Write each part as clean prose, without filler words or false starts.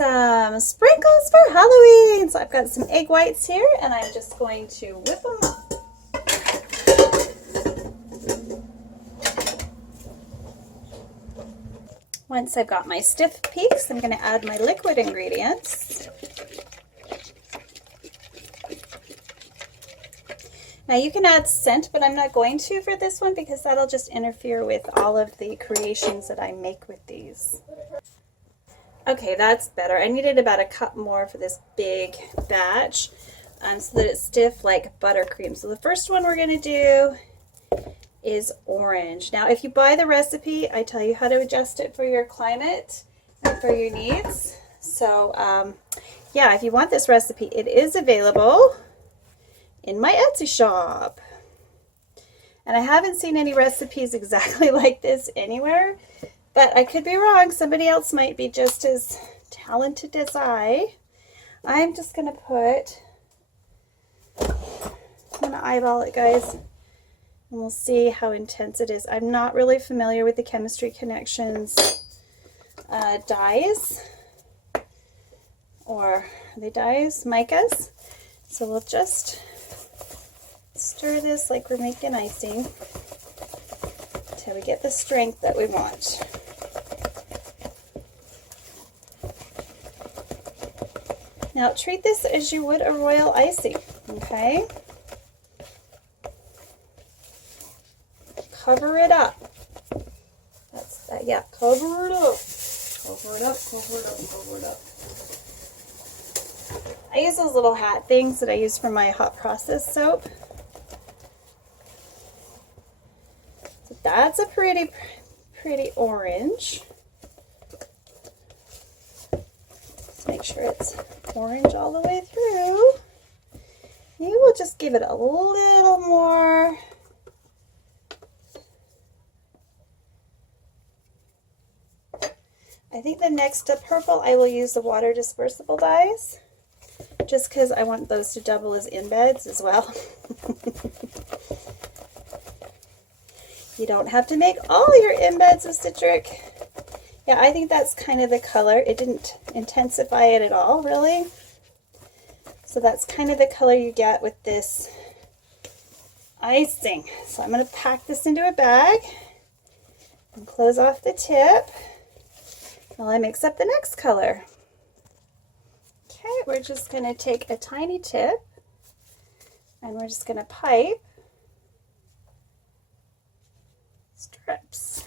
some sprinkles for Halloween. So I've got some egg whites here, and I'm just going to whip them up. Once I've got my stiff peaks, I'm going to add my liquid ingredients. Now you can add scent, but I'm not going to for this one because that'll just interfere with all of the creations that I make with these. Okay, that's better. I needed about a cup more for this big batch so that it's stiff like buttercream. So the first one we're going to do is orange. Now if you buy the recipe, I tell you how to adjust it for your climate and for your needs. So yeah, if you want this recipe, it is available in my Etsy shop. And I haven't seen any recipes exactly like this anywhere, but I could be wrong. Somebody else might be just as talented as I. I'm just going to I'm going to eyeball it, guys, and we'll see how intense it is. I'm not really familiar with the Chemistry Connections dyes, or are they dyes? Micas. So we'll just stir this like we're making icing until we get the strength that we want. Now treat this as you would a royal icing, okay? Cover it up. That's that, yeah, cover it up. Cover it up, cover it up, cover it up. I use those little hat things that I use for my hot process soap. So that's a pretty orange. Let's make sure it's orange all the way through. Maybe we'll just give it a little more. I think the next purple, I will use the water dispersible dyes, just because I want those to double as embeds as well. You don't have to make all your embeds of citric. Yeah, I think that's kind of the color. It didn't intensify it at all, really. So that's kind of the color you get with this icing. So I'm going to pack this into a bag and close off the tip while I mix up the next color. Okay, we're just going to take a tiny tip and we're just going to pipe strips.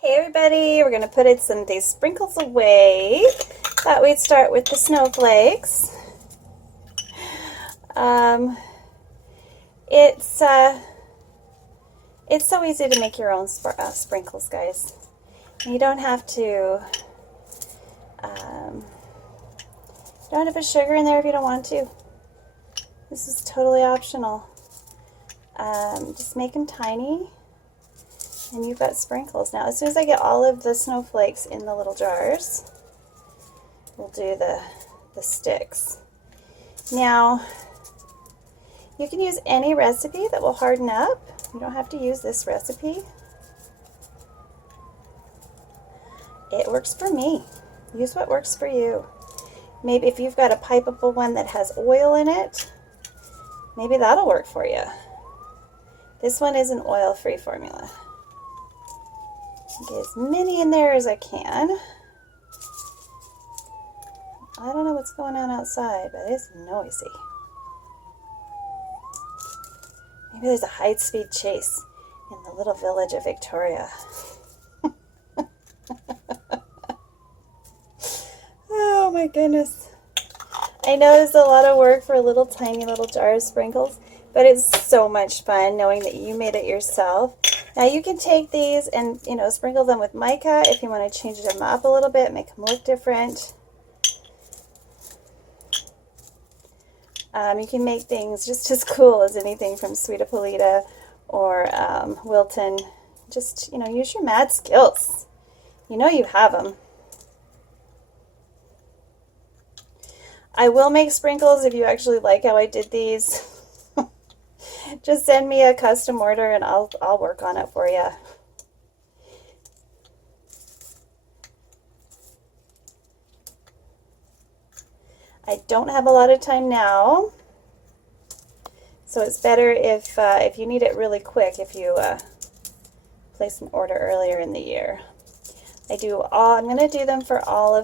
Hey everybody, we're going to put some of these sprinkles away. Thought we'd start with the snowflakes. It's so easy to make your own sprinkles, guys. You don't have to put sugar in there if you don't want to. This is totally optional. Just make them tiny. And you've got sprinkles. Now, as soon as I get all of the snowflakes in the little jars, we'll do the sticks. Now, you can use any recipe that will harden up. You don't have to use this recipe. It works for me. Use what works for you. Maybe if you've got a pipeable one that has oil in it, maybe that'll work for you. This one is an oil-free formula. Get as many in there as I can. I don't know what's going on outside, but it's noisy. Maybe there's a high-speed chase in the little village of Victoria. Oh my goodness. I know it's a lot of work for a little tiny little jar of sprinkles, but it's so much fun knowing that you made it yourself. Now you can take these and, sprinkle them with mica if you want to change them up a little bit, make them look different. You can make things just as cool as anything from Sweet Apolita or Wilton. Just, use your mad skills. You have them. I will make sprinkles if you actually like how I did these. Just send me a custom order and I'll work on it for you. I don't have a lot of time now, so it's better if you need it really quick if you place an order earlier in the year. I'm going to do them for all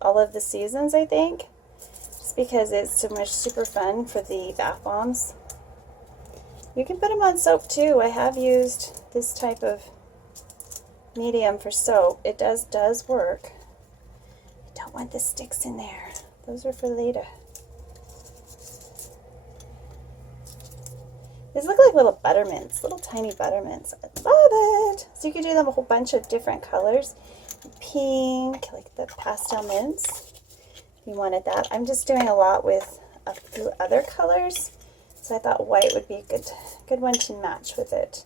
all of the seasons, I think. Just because it's so much super fun for the bath bombs. You can put them on soap too. I have used this type of medium for soap. It does work. I don't want the sticks in there. Those are for later. These look like little buttermints, little tiny buttermints. I love it. So you can do them a whole bunch of different colors. Pink, like the pastel mints. If you wanted that. I'm just doing a lot with a few other colors. So I thought white would be a good one to match with it.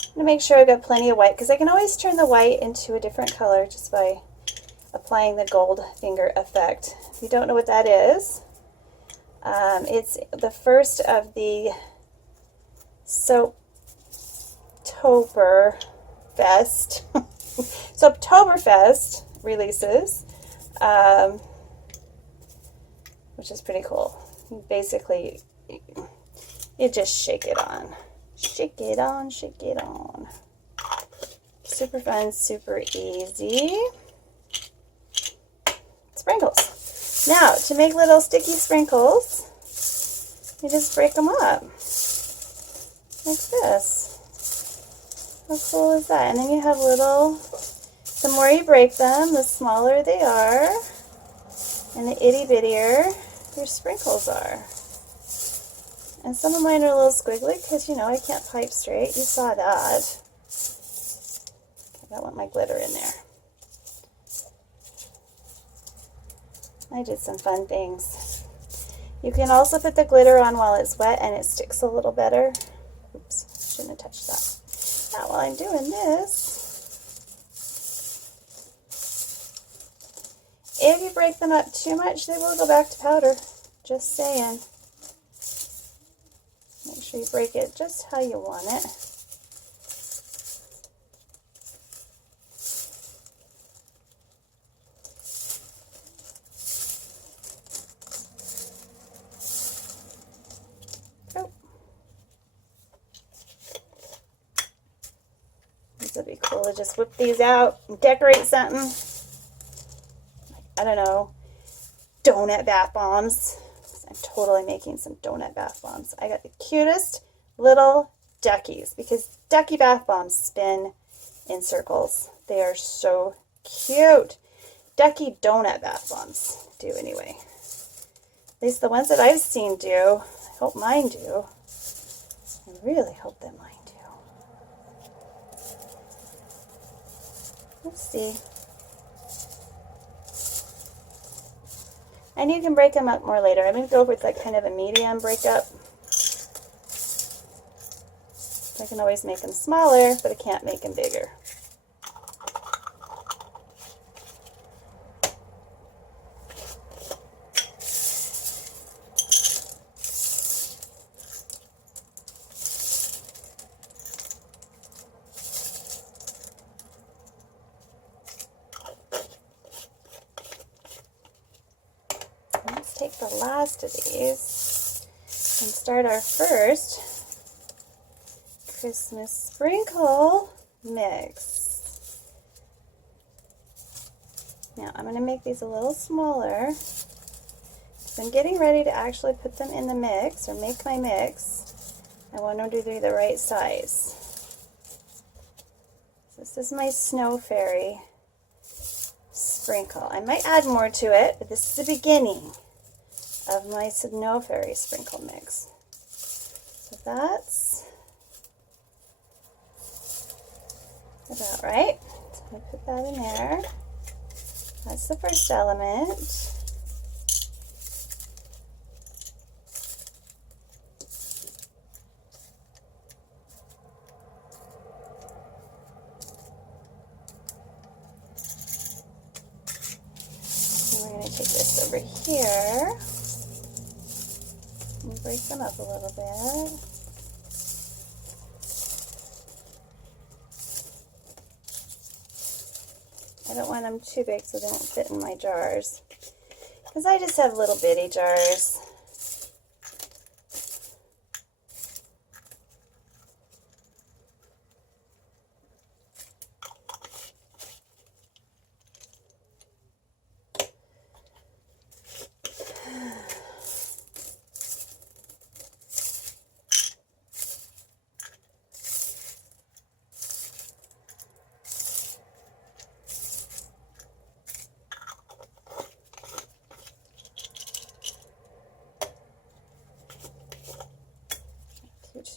I'm going to make sure I've got plenty of white because I can always turn the white into a different color just by applying the gold finger effect. If you don't know what that is, it's the first of the Soaptoberfest releases, which is pretty cool. Basically, you just shake it on. Shake it on, shake it on. Super fun, super easy. Sprinkles. Now, to make little sticky sprinkles, you just break them up. Like this. How cool is that? And then you have little, the more you break them, the smaller they are, and the itty bittier your sprinkles are. And some of mine are a little squiggly because, you know, I can't pipe straight. You saw that. I don't want my glitter in there. I did some fun things. You can also put the glitter on while it's wet and it sticks a little better. Oops, shouldn't have touched that. Not while I'm doing this. If you break them up too much, they will go back to powder. Just saying. Make sure you break it just how you want it. Oh. This would be cool to just whip these out and decorate something. I don't know, donut bath bombs. I'm totally making some donut bath bombs. I got the cutest little duckies because ducky bath bombs spin in circles. They are so cute. Ducky donut bath bombs do anyway. At least the ones that I've seen do. I hope mine do. I really hope that mine do. Let's see. And you can break them up more later. I'm going to go with like kind of a medium breakup. I can always make them smaller, but I can't make them bigger. Take the last of these and start our first Christmas sprinkle mix. Now I'm going to make these a little smaller. So I'm getting ready to actually put them in the mix or make my mix. I want them to be the right size. So this is my snow fairy sprinkle. I might add more to it, but this is the beginning of my snow fairy sprinkle mix. So that's about right. So I put that in there. That's the first element. And we're going to take this over here. And break them up a little bit. I don't want them too big so they don't fit in my jars. Because I just have little bitty jars.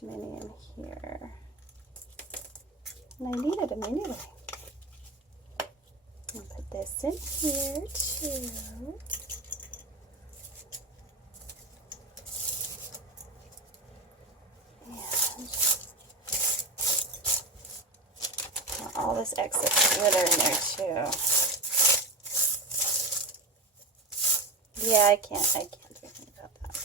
many in here. And I need it immediately. I'll put this in here too. And all this excess glitter in there too. Yeah, I can't do anything about that.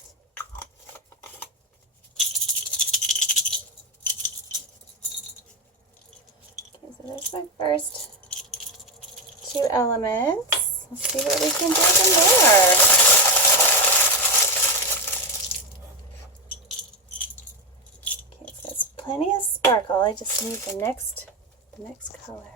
Okay, so there's my first 2 elements. Let's see what we can do from there. Okay, so there's plenty of sparkle. I just need the next color.